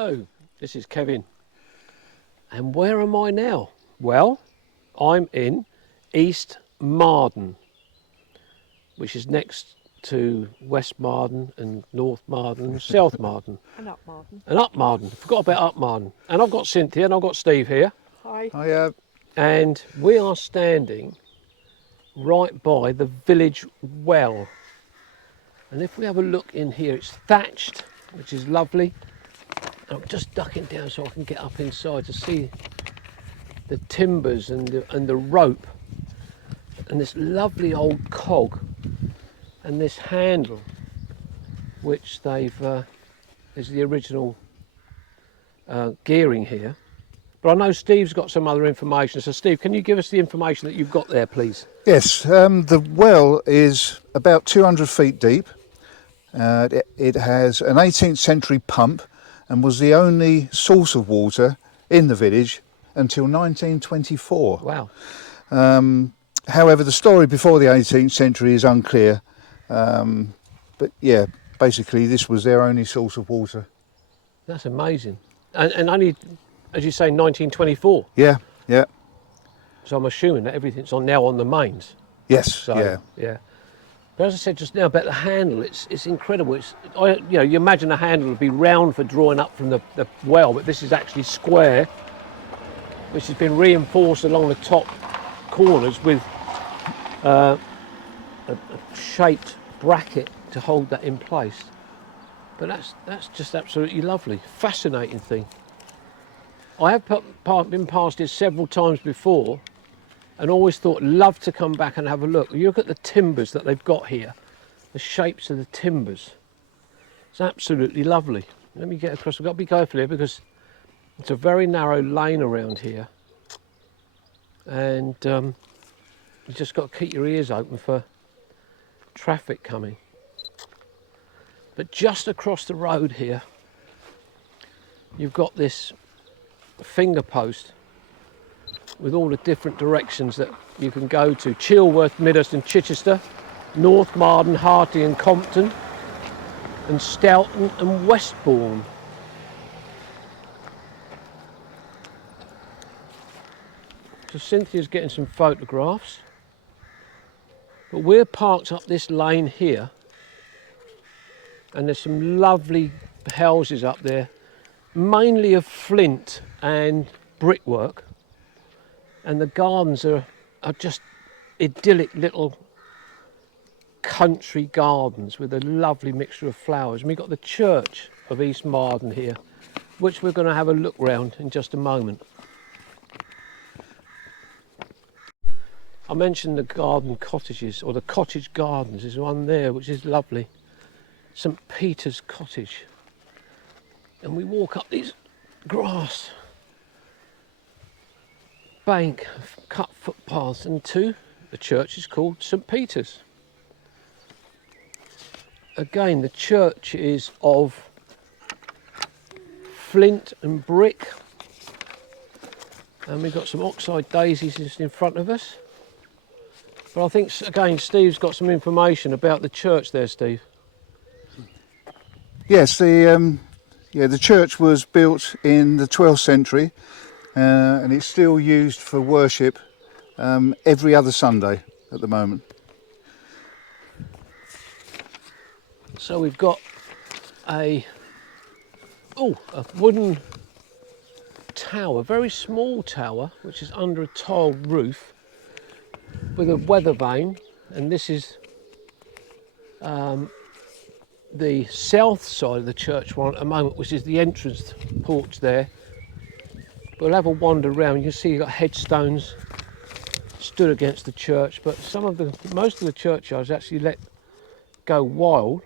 Hello, this is Kevin. And where am I now? Well, I'm in East Marden, which is next to West Marden and North Marden and South Marden. And Up Marden. And Up Marden. Forgot about Up Marden. And I've got Cynthia and I've got Steve here. Hi. Hiya. And we are standing right by the village well. And if we have a look in here, it's thatched, which is lovely. I'm just ducking down so I can get up inside to see the timbers and the rope and this lovely old cog and this handle, which they've is the original gearing here. But I know Steve's got some other information. So Steve, can you give us the information that you've got there, please? Yes, the well is about 200 feet deep. It has an 18th century pump and was the only source of water in the village until 1924. Wow. However, the story before the 18th century is unclear. But yeah, basically this was their only source of water. That's amazing. And only, as you say, 1924. Yeah, yeah. So I'm assuming that everything's now on the mains. Yes, So, yeah. But as I said just now about the handle, it's incredible. You imagine a handle would be round for drawing up from the well, but this is actually square, which has been reinforced along the top corners with a shaped bracket to hold that in place. But that's just absolutely lovely, fascinating thing. I have been past it several times before, and always thought, love to come back and have a look. You look at the timbers that they've got here, the shapes of the timbers. It's absolutely lovely. Let me get across. We've got to be careful here because it's a very narrow lane around here. And you just got to keep your ears open for traffic coming. But just across the road here, you've got this finger post with all the different directions that you can go to. Chilworth, Midhurst and Chichester, North Marden, Hartley and Compton, and Stoughton and Westbourne. So Cynthia's getting some photographs. But we're parked up this lane here, and there's some lovely houses up there, mainly of flint and brickwork. And the gardens are just idyllic little country gardens with a lovely mixture of flowers. And we've got the church of East Marden here, which we're going to have a look round in just a moment. I mentioned the garden cottages, or the cottage gardens. There's one there which is lovely, St Peter's Cottage. And we walk up these grass bank, cut footpaths, and the church is called St Peter's. Again, the church is of flint and brick, and we've got some oxide daisies just in front of us. But I think again Steve's got some information about the church there, Steve. Yes, the church was built in the 12th century. And it's still used for worship every other Sunday at the moment. So we've got a wooden tower, very small tower, which is under a tiled roof with a weather vane, and this is the south side of the church one at the moment, which is the entrance porch there. We'll have a wander around. You can see you've got headstones stood against the church, but most of the churchyards actually let go wild.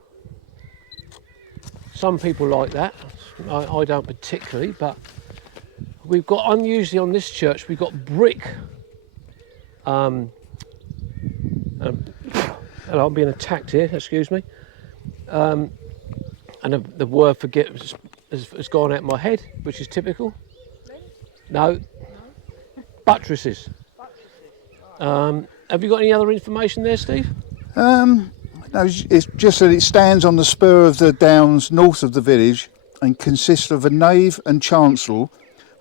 Some people like that. I don't particularly, but we've got, unusually on this church, we've got brick. Hello, I'm being attacked here, excuse me. And the word forget has gone out of my head, which is typical. No. Buttresses. Have you got any other information there, Steve? No, it's just that it stands on the spur of the downs north of the village, and consists of a nave and chancel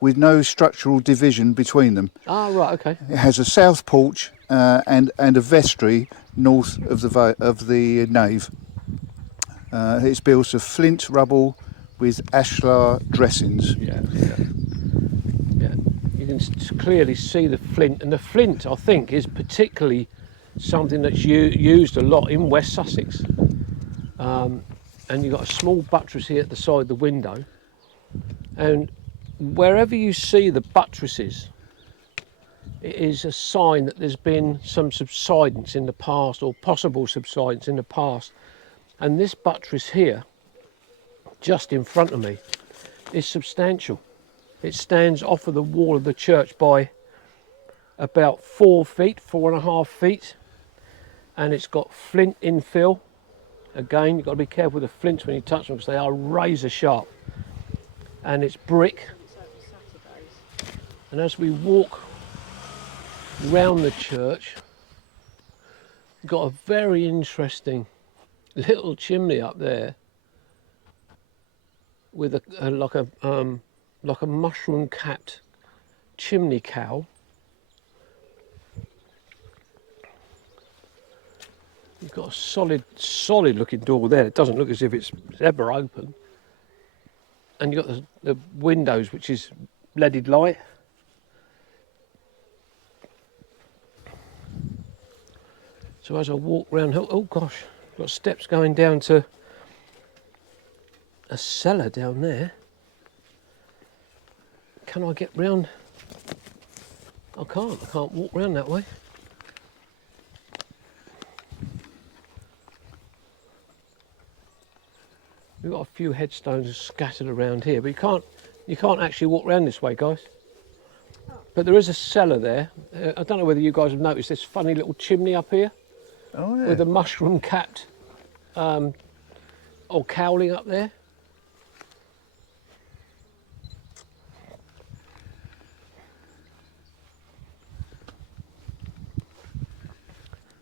with no structural division between them. Ah, right, okay. It has a south porch and a vestry north of the nave. It's built of flint rubble with ashlar dressings. Yeah. Yeah. You can clearly see the flint, and the flint, I think, is particularly something that's used a lot in West Sussex. And you've got a small buttress here at the side of the window, and wherever you see the buttresses, it is a sign that there's been some subsidence in the past, or possible subsidence in the past. And this buttress here, just in front of me, is substantial. It stands off of the wall of the church by about 4 feet, 4.5 feet, and it's got flint infill. Again, you've got to be careful with the flints when you touch them because they are razor sharp. And it's brick. And as we walk round the church, we've got a very interesting little chimney up there with like a mushroom capped chimney cowl. You've got a solid looking door there. It doesn't look as if it's ever open. And you've got the windows, which is leaded light. So as I walk round, oh gosh, got steps going down to a cellar down there. Can I get round? I can't walk round that way. We've got a few headstones scattered around here, but you can't actually walk around this way, guys. But there is a cellar there. I don't know whether you guys have noticed this funny little chimney up here. Oh, yeah. With a mushroom capped or cowling up there.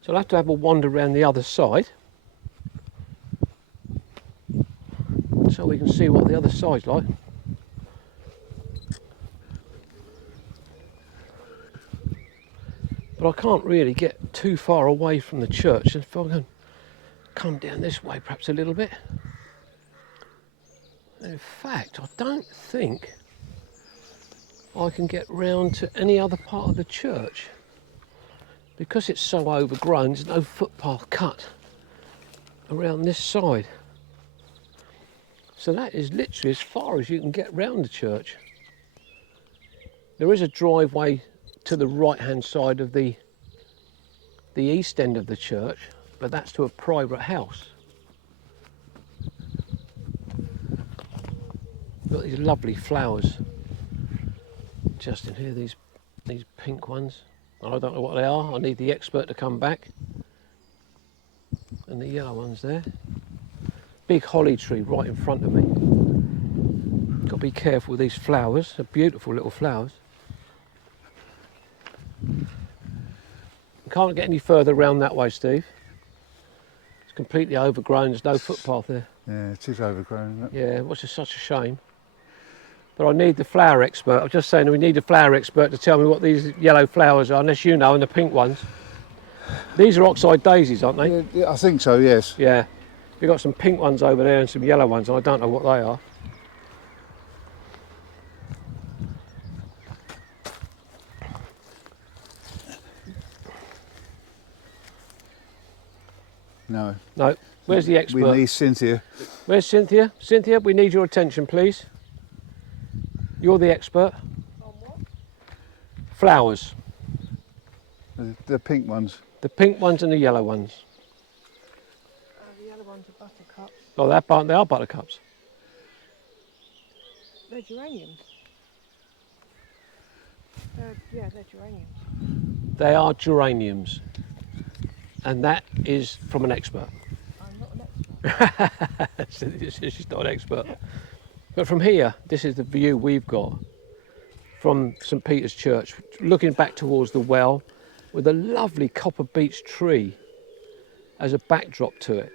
So I'll have to have a wander around the other side so we can see what the other side's like. But I can't really get too far away from the church. If I can come down this way perhaps a little bit. In fact, I don't think I can get round to any other part of the church. Because it's so overgrown, there's no footpath cut around this side. So that is literally as far as you can get round the church. There is a driveway to the right hand side of the east end of the church, but that's to a private house. Got these lovely flowers just in here, these pink ones. I don't know what they are. I need the expert to come back. And the yellow ones there. Big holly tree right in front of me. Got to be careful with these flowers. They're beautiful little flowers. Can't get any further around that way, Steve. It's completely overgrown. There's no footpath there. Yeah, it is overgrown, isn't it? Yeah, which is such a shame. But I need the flower expert. I'm just saying we need a flower expert to tell me what these yellow flowers are, unless you know, and the pink ones. These are oxeye daisies, aren't they? Yeah, I think so, yes. Yeah. We've got some pink ones over there and some yellow ones, and I don't know what they are. No. No. Where's the expert? We need Cynthia. Where's Cynthia? Cynthia, we need your attention, please. You're the expert. On what? Flowers. The pink ones. The pink ones and the yellow ones. The yellow ones are buttercups. Oh, they are buttercups. They're geraniums. Yeah, they're geraniums. They are geraniums. And that is from an expert. I'm not an expert. She's not an expert. But from here, this is the view we've got from St Peter's Church, looking back towards the well, with a lovely copper beech tree as a backdrop to it.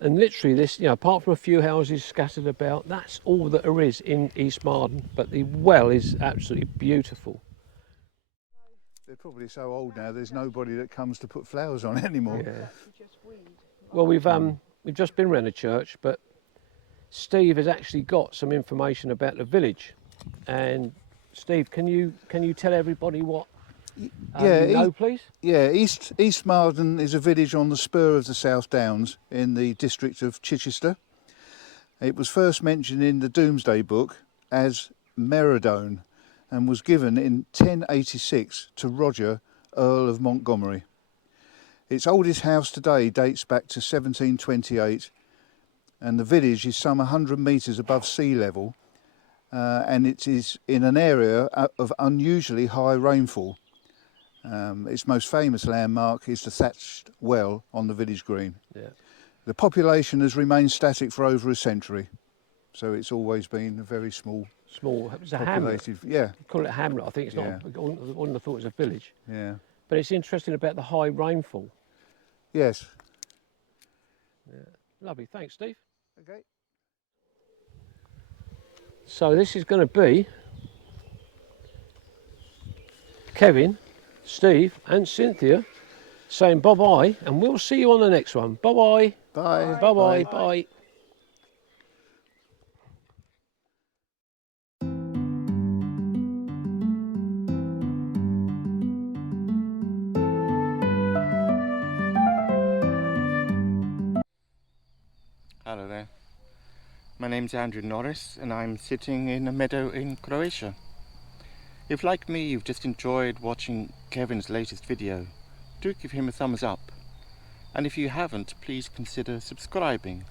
And literally this, you know, apart from a few houses scattered about, that's all that there is in East Marden. But the well is absolutely beautiful. They're probably so old now, there's nobody that comes to put flowers on anymore. Yeah. Just weed. Well, we've just been round a church, but Steve has actually got some information about the village. And Steve, can you tell everybody what Yeah, you know, please? Yeah, East Marden is a village on the spur of the South Downs in the district of Chichester. It was first mentioned in the Domesday Book as Merodone and was given in 1086 to Roger, Earl of Montgomery. Its oldest house today dates back to 1728, and the village is some 100 metres above sea level, and it is in an area of unusually high rainfall. Its most famous landmark is the thatched well on the village green. Yeah. The population has remained static for over a century, so it's always been a very small, It's a hamlet. populated. Yeah, You call it a hamlet. I think it's Yeah. not. I wouldn't have thought it was a village. yeah, But it's interesting about the high rainfall. yes. Lovely. Thanks, Steve. Okay. So this is going to be Kevin, Steve and Cynthia saying bye-bye, and we'll see you on the next one. Bye-bye. Bye. Bye-bye. Bye. Hello there. My name's Andrew Norris and I'm sitting in a meadow in Croatia. If, like me, you've just enjoyed watching Kevin's latest video, do give him a thumbs up. And if you haven't, please consider subscribing.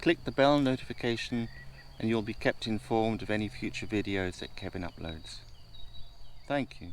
Click the bell notification and you'll be kept informed of any future videos that Kevin uploads. Thank you.